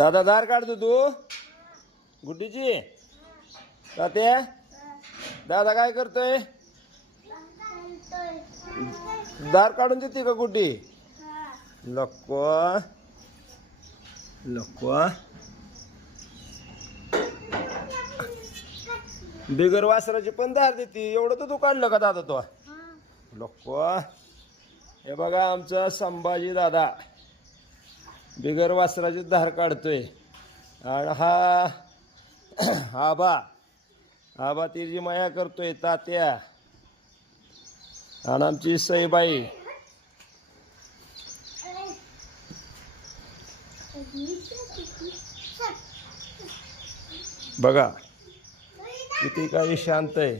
दादा धार काढतो तू गुड्डीची तात्या दादा काय करतोय दार काढून देते का गुड्डी लको लको बिगर वासराची पण धार देते एवढं तर तू काढलं का दादा तो लको हे बघा आमचा संभाजी दादा बिगर वासराची धार काढतोय आणि हा आबा आबा तिची माया करतोय तात्या आणि आमची सईबाई बघा किती काही शांत आहे.